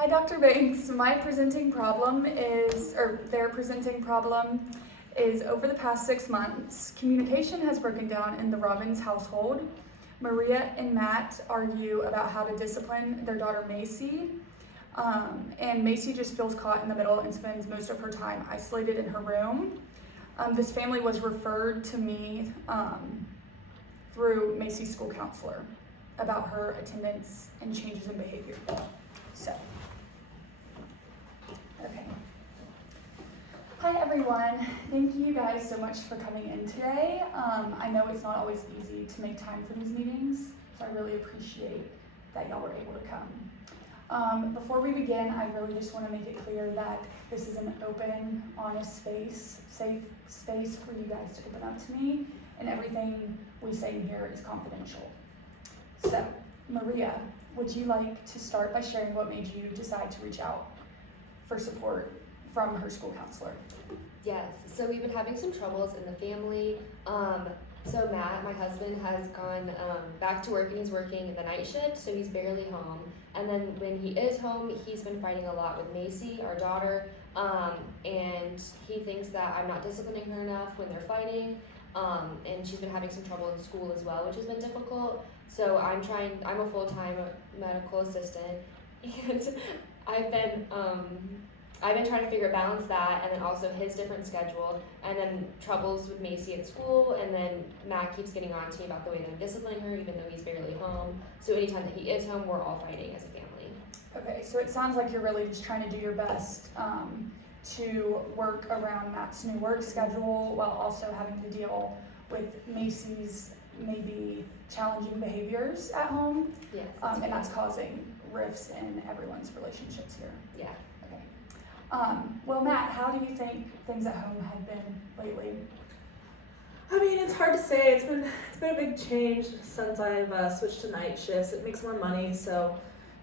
Hi, Dr. Banks. Their presenting problem is over the past 6 months, communication has broken down in the Robbins household. Maria and Matt argue about how to discipline their daughter Macy, and Macy just feels caught in the middle and spends most of her time isolated in her room. This family was referred to me through Macy's school counselor about her attendance and changes in behavior. So, okay. Hi everyone. Thank you guys so much for coming in today. I know it's not always easy to make time for these meetings, so I really appreciate that y'all were able to come. Before we begin, I really just want to make it clear that this is an open, honest space, safe space for you guys to open up to me, and everything we say in here is confidential. So, Maria, would you like to start by sharing what made you decide to reach out for support from her school counselor? Yes, so we've been having some troubles in the family. So Matt, my husband, has gone back to work and he's working the night shift, so he's barely home. And then when he is home, he's been fighting a lot with Macy, our daughter, and he thinks that I'm not disciplining her enough when they're fighting. And she's been having some trouble in school as well, which has been difficult. So I'm a full-time medical assistant, and I've been trying to balance that, and then also his different schedule, and then troubles with Macy at school, and then Matt keeps getting on to me about the way that I'm disciplining her, even though he's barely home. So anytime that he is home, we're all fighting as a family. Okay, so it sounds like you're really just trying to do your best to work around Matt's new work schedule while also having to deal with Macy's maybe challenging behaviors at home. Yes. And that's causing rifts in everyone's relationships here. Yeah. Well, Matt, how do you think things at home have been lately? I mean, it's hard to say. It's been a big change since I've switched to night shifts. It makes more money, so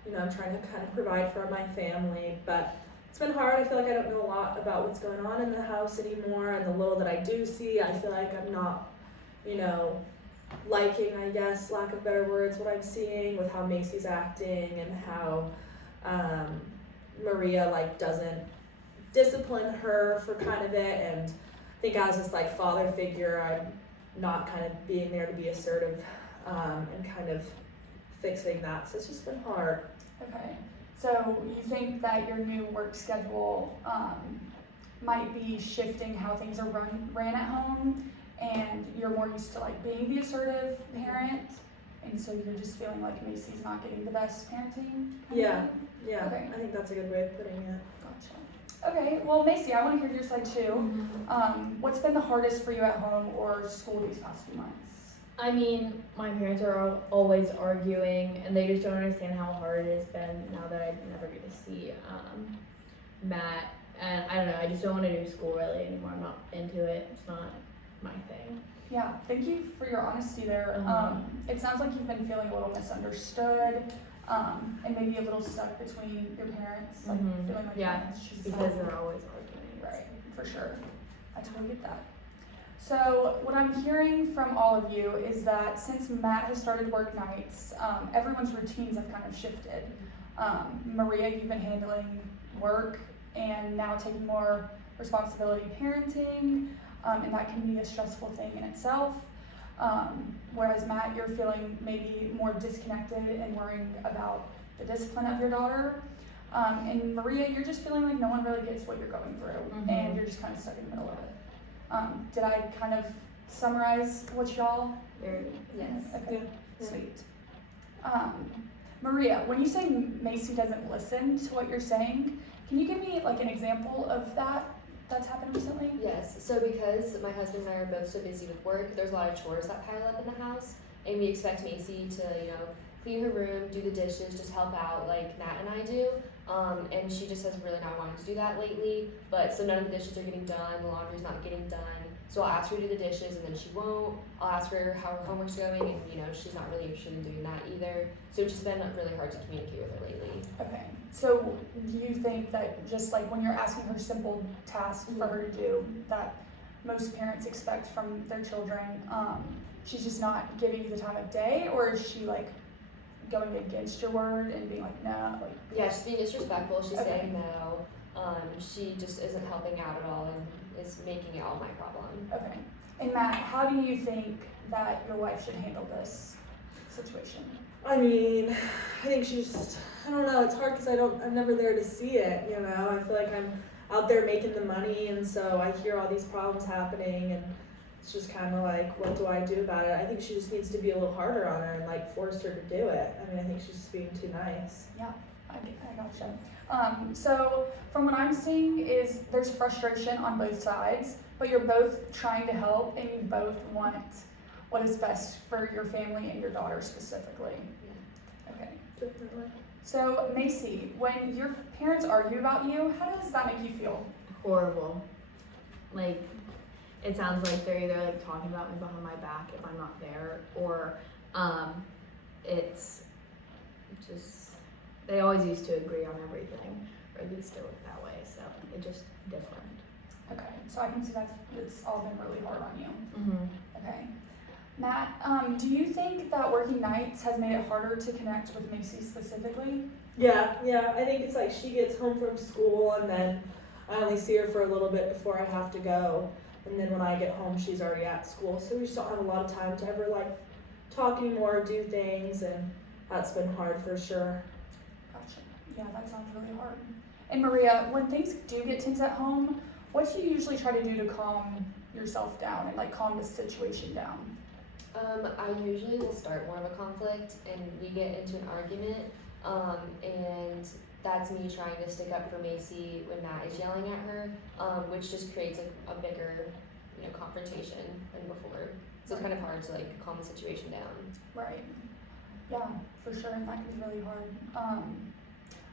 I'm trying to kind of provide for my family. But it's been hard. I feel like I don't know a lot about what's going on in the house anymore, and the little that I do see, I feel like I'm not, liking, I guess, lack of better words, what I'm seeing with how Macy's acting and how Maria doesn't discipline her for kind of it, and I think as this father figure, I'm not kind of being there to be assertive and kind of fixing that, so it's just been hard. Okay, so you think that your new work schedule might be shifting how things are ran at home, and you're more used to being the assertive parent, and so you're just feeling like Macy's not getting the best parenting? Yeah, okay. I think that's a good way of putting it. Gotcha. Okay, well, Macy, I want to hear your side too. What's been the hardest for you at home or school these past few months? I mean, my parents are always arguing, and they just don't understand how hard it has been now that I never get to see Matt. And I don't know, I just don't want to do school really anymore. I'm not into it. It's not my thing. Yeah, thank you for your honesty there. It sounds like you've been feeling a little misunderstood, and maybe a little stuck between your parents, feeling like parents should because they're always arguing. Right, for sure. I totally get that. So what I'm hearing from all of you is that since Matt has started work nights, everyone's routines have kind of shifted. Maria, you've been handling work and now taking more responsibility parenting, and that can be a stressful thing in itself. Whereas Matt, you're feeling maybe more disconnected and worrying about the discipline of your daughter. And Maria, you're just feeling like no one really gets what you're going through, and you're just kind of stuck in the middle of it. Did I kind of summarize what y'all? Yes. Okay, sweet. Maria, when you say Macy doesn't listen to what you're saying, can you give me an example of that's happened recently? Yes, so because my husband and I are both so busy with work, there's a lot of chores that pile up in the house, and we expect Macy to, clean her room, do the dishes, just help out like Matt and I do, and she just has really not wanted to do that lately, so none of the dishes are getting done, the laundry's not getting done, so I'll ask her to do the dishes and then she won't. I'll ask her how her homework's going, and she's not really interested in doing that either, so it's just been really hard to communicate with her lately. Okay, so do you think that just when you're asking her simple tasks for her to do that most parents expect from their children, she's just not giving you the time of day, or is she going against your word and being like, no, like, Yeah, she's being disrespectful. She's Okay. saying no. She just isn't helping out at all and is making it all my problem. okay. And Matt, how do you think that your wife should handle this situation? I mean, I think she's, I don't know, it's hard because I'm never there to see it, you know? I feel like I'm out there making the money, and so I hear all these problems happening, and it's just kind of like, what do I do about it? I think she just needs to be a little harder on her and like force her to do it. I mean, I think she's just being too nice. Yeah, I gotcha. So from what I'm seeing is there's frustration on both sides, but you're both trying to help and you both want what is best for your family and your daughter specifically. Okay. Definitely. So Macy, when your parents argue about you, how does that make you feel? Horrible. Like, it sounds like they're either like talking about me behind my back if I'm not there, or it's just, they always used to agree on everything, or at least it looked that way, so it's just different. Okay, so I can see that it's all been really hard on you. Mm-hmm. Okay. Matt, do you think that working nights has made it harder to connect with Macy specifically? Yeah, I think it's like she gets home from school and then I only see her for a little bit before I have to go. And then when I get home, she's already at school. So we just don't have a lot of time to ever like talk anymore, do things, and that's been hard for sure. Gotcha. Yeah, that sounds really hard. And Maria, when things do get tense at home, what do you usually try to do to calm yourself down and like calm the situation down? I usually will start more of a conflict and we get into an argument, and that's me trying to stick up for Macy when Matt is yelling at her, which just creates a bigger, confrontation than before. So it's kind of hard to like calm the situation down. Right. Yeah, for sure, and that can be really hard.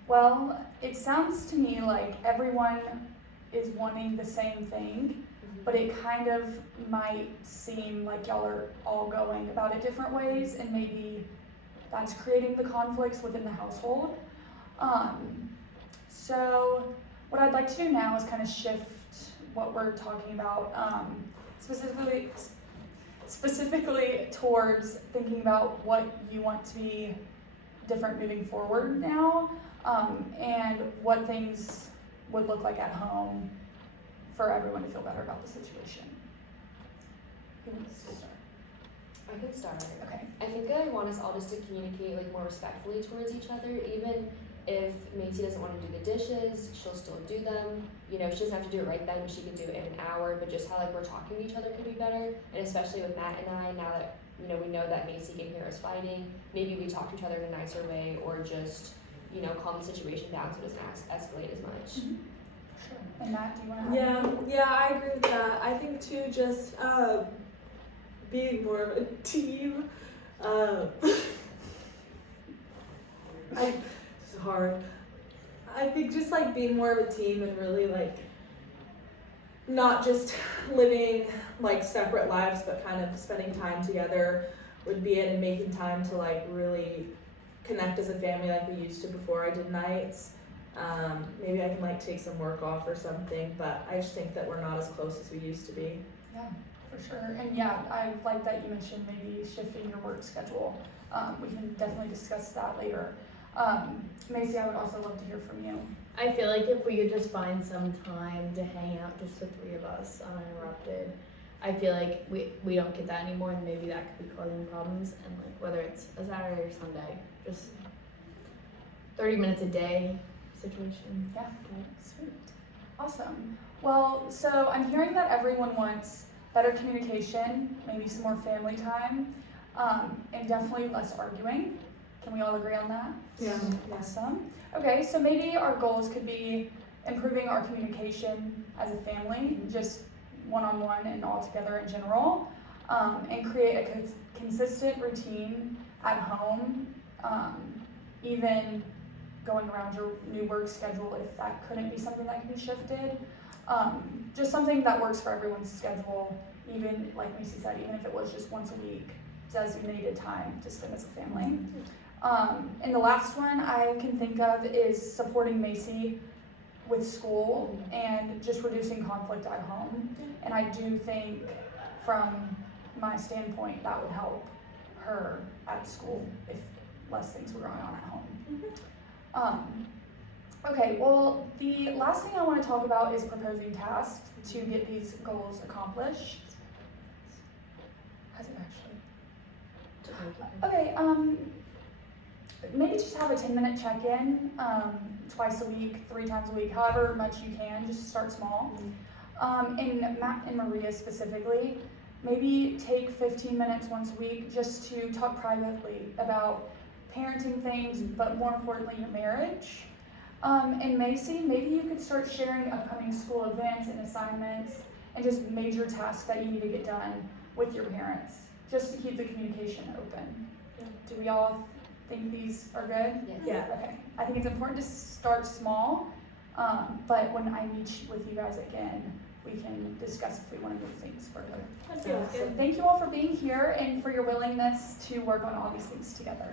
Well, it sounds to me like everyone is wanting the same thing, but it kind of might seem like y'all are all going about it different ways, and maybe that's creating the conflicts within the household. So what I'd like to do now is kind of shift what we're talking about, specifically towards thinking about what you want to be different moving forward now, and what things would look like at home for everyone to feel better about the situation. Who wants to start? I can start. Okay. I think I want us all just to communicate like more respectfully towards each other. Even if Macy doesn't want to do the dishes, she'll still do them. She doesn't have to do it right then, she can do it in an hour, but just how like we're talking to each other could be better. And especially with Matt and I, now that we know that Macy can hear us fighting, maybe we talk to each other in a nicer way, or just calm the situation down so it doesn't escalate as much. Mm-hmm. Sure. And Matt, do you want to? Yeah, I agree with that. I think too, just being more of a team. It's hard. I think just like being more of a team and really like not just living like separate lives, but kind of spending time together would be it, and making time to like really connect as a family like we used to before I did nights. Maybe I can like take some work off or something, but I just think that we're not as close as we used to be. Yeah, for sure. And yeah, I like that you mentioned maybe shifting your work schedule. We can definitely discuss that later. Macy, I would also love to hear from you. I feel like if we could just find some time to hang out, just the three of us, uninterrupted. I feel like we don't get that anymore, and maybe that could be causing problems. And like whether it's a Saturday or Sunday, just 30 minutes a day situation. Yeah, sweet. Awesome. Well, so I'm hearing that everyone wants better communication, maybe some more family time, and definitely less arguing. Can we all agree on that? Yeah. Awesome. Okay, so maybe our goals could be improving our communication as a family, just one-on-one and all together in general, and create a consistent routine at home, even going around your new work schedule if that couldn't be something that can be shifted. Just something that works for everyone's schedule, even like Macy said, even if it was just once a week, designated time to spend as a family. And the last one I can think of is supporting Macy with school and just reducing conflict at home. And I do think from my standpoint that would help her at school if less things were going on at home. Okay, well, the last thing I want to talk about is proposing tasks to get these goals accomplished. Has it actually? Okay, maybe just have a 10-minute check-in, twice a week, 3 times a week, however much you can, just start small. And Matt and Maria specifically, maybe take 15 minutes once a week just to talk privately about parenting things, but more importantly, your marriage. And Macy, maybe you could start sharing upcoming school events and assignments and just major tasks that you need to get done with your parents, just to keep the communication open. Yeah. Do we all think these are good? Yes. Yeah. Okay. I think it's important to start small, but when I meet with you guys again, we can discuss if we want to move things further. That feels So good. thank you all for being here and for your willingness to work on all these things together.